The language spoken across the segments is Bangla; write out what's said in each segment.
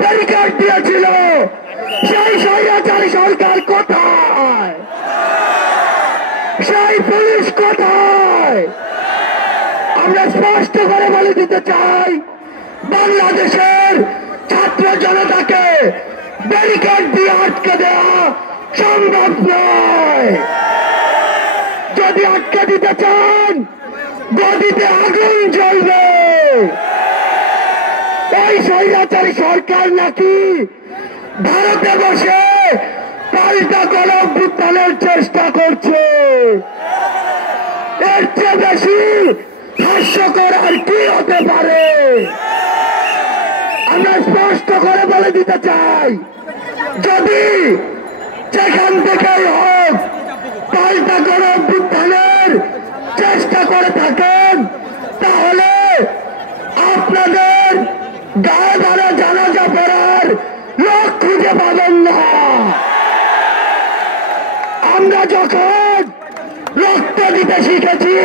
ব্যারিকেড দিয়েছিল সেই স্বৈরাচারী সরকার কোথায়? সেই পুলিশ কোথায়? আমরা স্পষ্ট করে বলে দিতে চাই, বাংলাদেশের ছাত্র জনতাকে ব্যারিকেড দিয়ে আটকে দেওয়া সম্ভব নয়। যদি আটকে দিতে চান, গদিতে আগুন জ্বলবে। এই স্বৈরাচারী সরকার নাকি ভারতে বসে পাল্টা গণঅভ্যুত্থানের চেষ্টা করছে। এর চেয়ে বেশি হাস্যকর আর কি হতে পারে? আমরা স্পষ্ট করে বলে দিতে চাই, যদি যেখান থেকেই হোক পাল্টা গণঅভ্যুত্থানের চেষ্টা করে থাকেন, তাহলে আপনাদের গায়ে ধরে জানাজা পড়ার লোক খুঁজে পাবেন না। আমরা যখন রক্ত দিতে শিখেছি,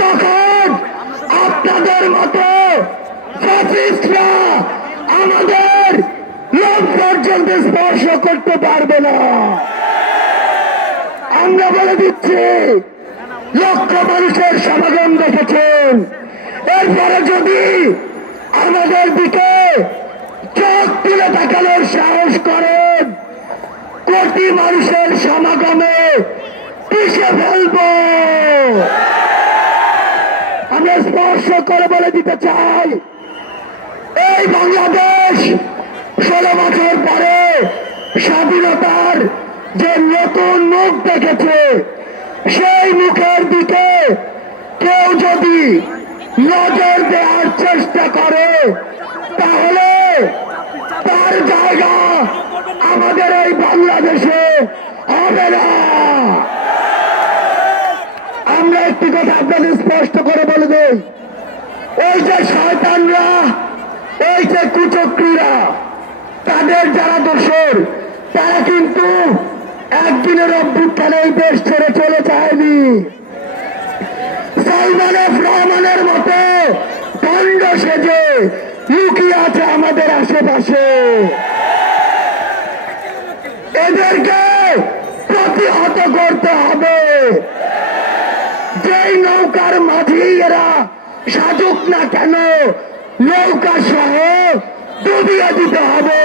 তখন আপনাদের মতো ফ্যাসিস্টরা আমাদের লোক পর্যন্ত স্পর্শ করতে পারবে না। আমরা বলে দিচ্ছি, লক্ষ মানুষের সমাগম দেখেছেন, এরপরে যদি আমাদের দিকে চোখ তুলে তাকানোর সাহস করেন, কোটি মানুষের সমাগমে পিষে ফেলব। আমরা স্পর্শ করে বলে দিতে চাই, এই বাংলাদেশ 16 বছর পরে স্বাধীনতার যে নতুন মুখ দেখেছে, সেই মুখের দিকে কেউ যদি নজর দেওয়ার চেষ্টা করে, তাহলে তার জায়গা আমাদের এই বাংলাদেশে হবে না। আমরা একটি কথা আপনাদের স্পষ্ট করে বলে দেই, ওই যে শয়তানরা, ওই যে কুচক্রীরা, তাদের যারা দোষর, তারা কিন্তু একদিনের অভ্যুত্থানে এই দেশ ছেড়ে চলে যায়নি। সালমান এফ রহমানের মতো দণ্ড সেজে লুকিয়ে আছে আমাদের আশেপাশে। এদেরকে প্রতিহত করতে হবে। যেই নৌকার মাঝি এরা সাজুক না কেন, নৌকা সহ ডুবিয়ে দিতে হবে।